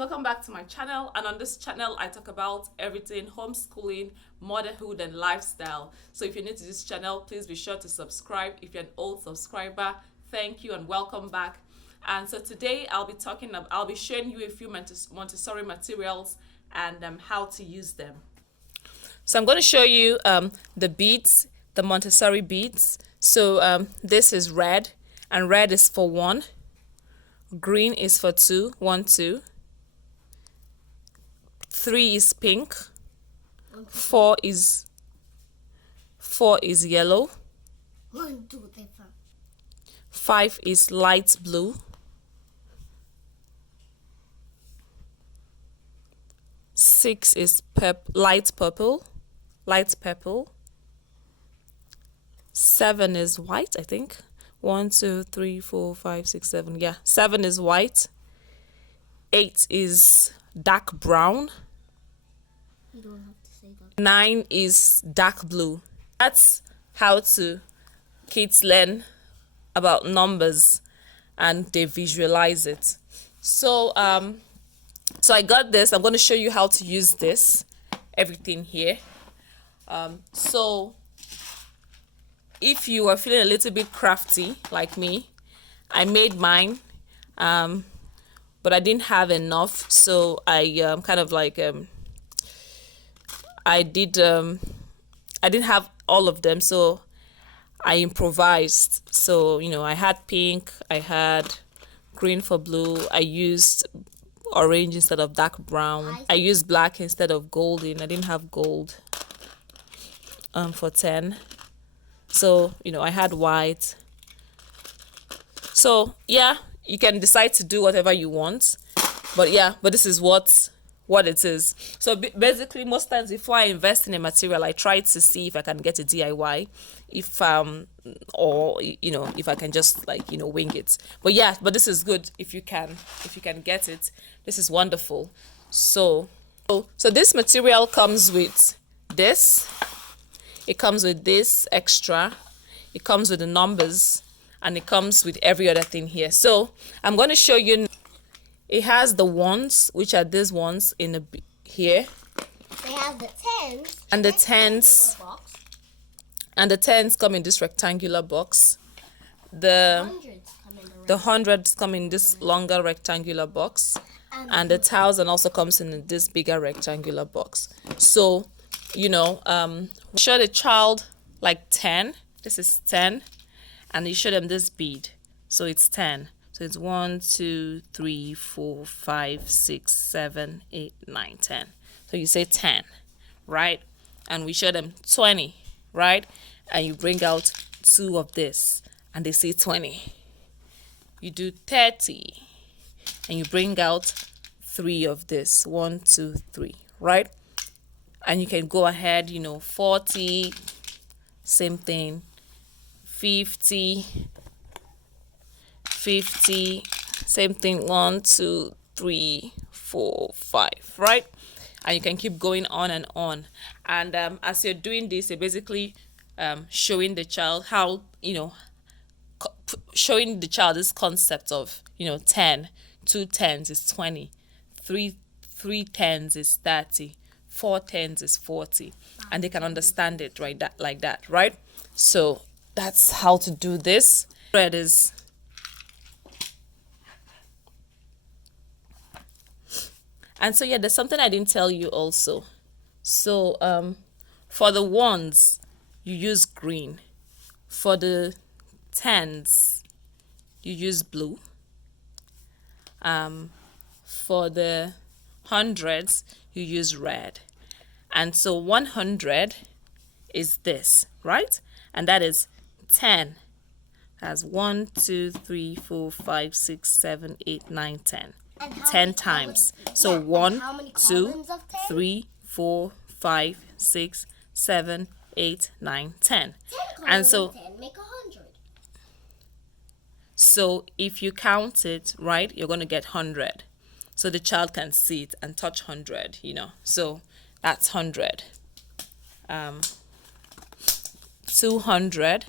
welcome back to my channel. And on this channel I talk about everything homeschooling, motherhood and lifestyle. So if you're new to this channel, please be sure to subscribe. If you're an old subscriber, thank you and welcome back. And so today I'll be showing you a few Montessori materials and how to use them. So I'm going to show you the beads, the Montessori beads. So this is red, and red is for 1. Green is for 2, 1, 2. 3 is pink. 4 is yellow. 1, 2, 3, 4. 5 is light blue. 6 is light purple. 7 is white, I think. 1, 2, 3, 4, 5, 6, 7. Yeah, 7 is white. 8 is dark brown. You don't have to say that. 9 is dark blue. That's how kids learn about numbers and they visualize it. So so I got this. I'm going to show you how to use this, everything here. So if you are feeling a little bit crafty like me, I made mine, but I didn't have enough, so I I didn't have all of them, so I improvised. So I had pink, I had green for blue, I used orange instead of dark brown, I used black instead of golden. I didn't have gold for 10. So I had white. So yeah, you can decide to do whatever you want, but this is what it is. So basically, most times before I invest in a material, I try to see if I can get a DIY, if I can just wing it. But this is good if you can get it. This is wonderful. So this material comes with this. It comes with this extra. It comes with the numbers, and it comes with every other thing here. So I'm going to show you. It has the ones, which are these ones in here. They have the 10s. And the 10s. And the 10s come in this rectangular box. The hundreds come in this longer rectangular box. And the 1,000 also comes in this bigger rectangular box. So show the child like 10. This is 10, and you show them this bead. So it's 10. So it's 1, 2, 3, 4, 5, 6, 7, 8, 9, 10. So you say 10, right? And we show them 20, right? And you bring out 2 of this, and they say 20. You do 30, and you bring out 3 of this. 1, 2, 3, right? And you can go ahead, 40, same thing, 50, same thing, 1, 2, 3, 4, 5, right? And you can keep going on and on. And as you're doing this, you're basically showing the child how, showing the child this concept of, 10, 2 10s is 20, 3 10s is 30. 4 10s is 40, and they can understand it like that, right? So that's how to do this. Red is and so there's something I didn't tell you also. So for the ones you use green, for the 10s you use blue, for the hundreds you use red. And so 100 is this, right? And that is 10. That's 1, 2, 3, 4, 5, 6, 7, 8, 9, 10. 10 times. So 1, 2, 3, 4, 5, 6, 7, 8, 9, 10. And so make 100. So if you count it, right, you're going to get 100. So the child can see it and touch 100, So that's 100. 200,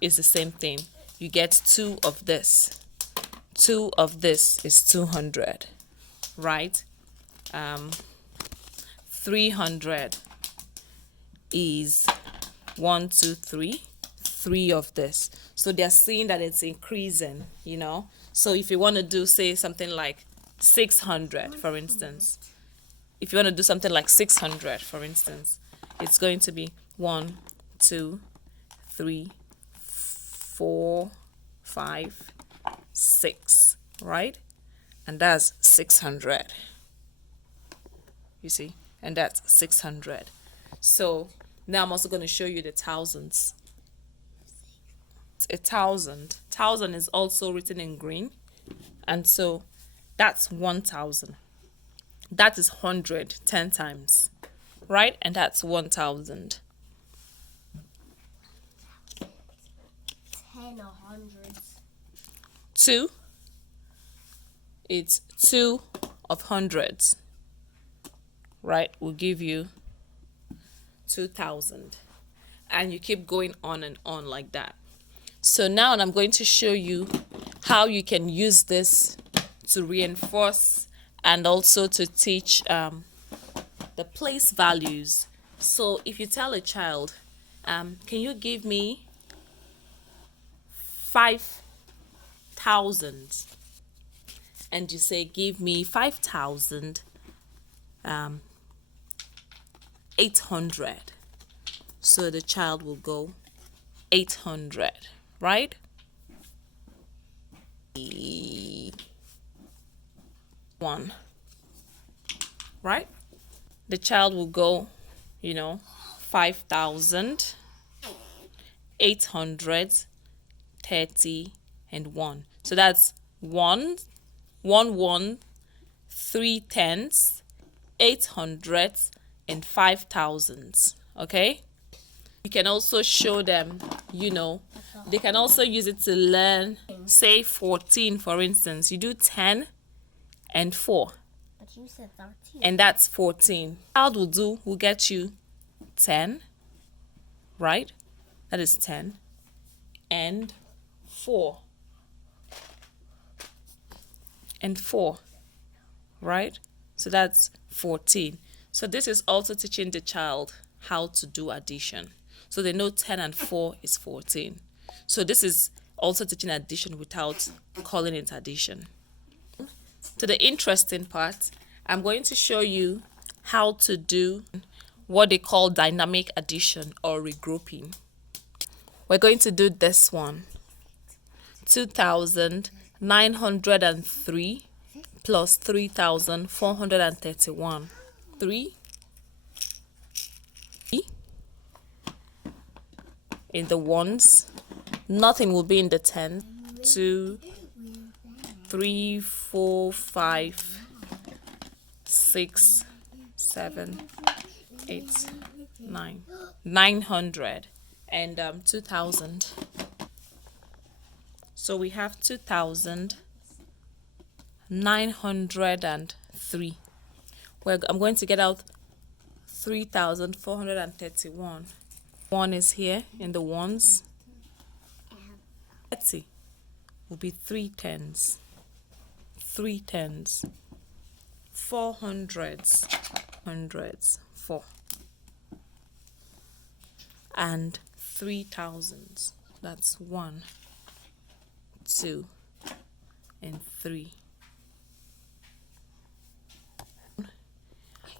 is the same thing. You get 2 of this. 2 of this is 200, right? 300 is 1, 2, 3, 3 of this. So they're seeing that it's increasing, you know. So if you want to do, say, something like 600, for instance, if you want to do something like 600, for instance, it's going to be 1, 2, 3, 4, 5, 6, right? And that's 600. You see? And that's 600. So now I'm also going to show you the thousands. It's 1,000. 1,000 is also written in green. And so that's 1,000. That is 100 10 times, right? And that's 1,000. 10 or hundreds. 2, it's 2 of hundreds, right? Will give you 2,000. And you keep going on and on like that. So now I'm going to show you how you can use this to reinforce and also to teach the place values. So if you tell a child, can you give me 5,000? And you say, give me 5,800. So the child will go 800, right? 1, right? The child will go, 5,830 and 1. So that's 1, 1, 1, 3 tenths, 800 and 5,000s. Okay? You can also show them, they can also use it to learn, say 14, for instance. You do 10 and 4. But you said 13. And that's 14. Child will get you 10, right? That is 10 and 4. And 4, right? So that's 14. So this is also teaching the child how to do addition. So they know 10 and 4 is 14. So this is also teaching addition without calling it addition. To the interesting part, I'm going to show you how to do what they call dynamic addition or regrouping. We're going to do this one. 2,903 plus 3,431. 3 in the ones. Nothing will be in the 10. 2, 3, 4, 5, 6, 7, 8, 9. 900 and 2,000. So we have 2,903. I'm going to get out 3,431. 1 is here in the ones. 30 will be 3 tens. 3 tens. 4 hundreds. 4. And 3,000s. That's 1, 2, and 3.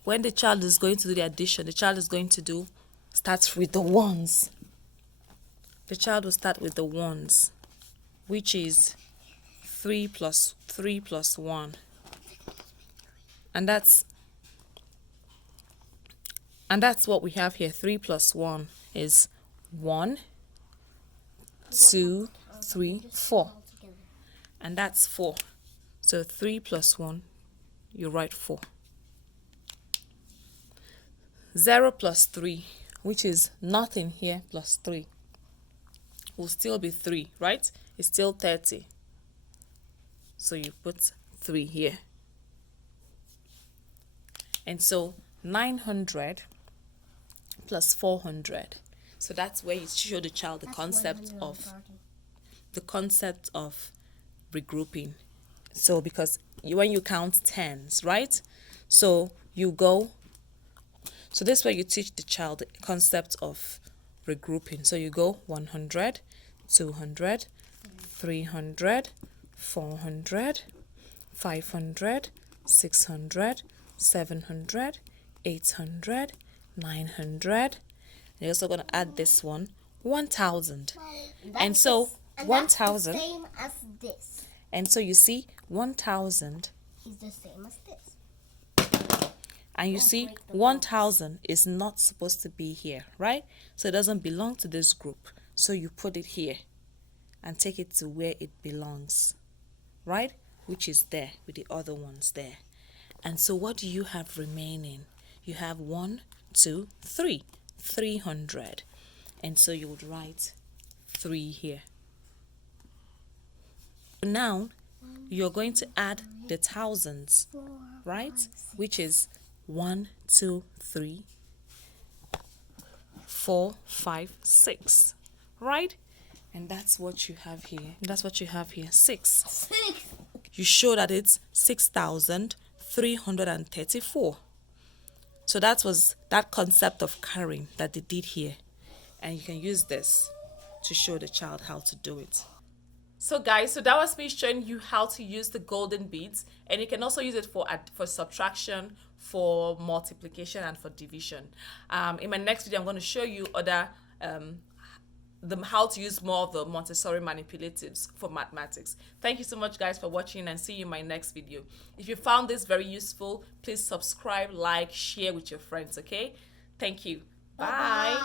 When the child is going to do the addition, the child is going to start with the ones. The child will start with the ones, which is 3 plus 3 plus 1. And that's what we have here. 3 plus 1 is 1, 2, 3, 4. And that's 4. So 3 plus 1, you write 4. 0 plus 3, which is nothing here, plus 3, will still be 3, right? It's still 30. So you put 3 here. And so 900 plus 400. So that's where you show the child the concept of regrouping. So because when you count tens, right? So you go, so this way you teach the child the concept of regrouping. So you go 100, 200, 300, 400, 500, 600, 700, 800, 900. You're also going to add this one, 1000. And so 1000. Same as this. And so you see 1000 Is the same as this. and you see 1000 is not supposed to be here, right? So it doesn't belong to this group. So you put it here and take it to where it belongs, right? Which is there with the other ones there. And so what do you have remaining? You have 1, 2, 3, 300. And so you would write 3 here. Now you're going to add the thousands, right? Which is 1, 2, 3, 4, 5, 6, right? And that's what you have here. That's what you have here, 6. 6. You show that it's 6,334. So that was that concept of carrying that they did here. And you can use this to show the child how to do it. So guys, so that was me showing you how to use the golden beads, and you can also use it for subtraction, for multiplication, and for division. In my next video, I'm going to show you other how to use more of the Montessori manipulatives for mathematics. Thank you so much guys for watching, and see you in my next video. If you found this very useful, please subscribe, like, share with your friends, okay? Thank you. Bye.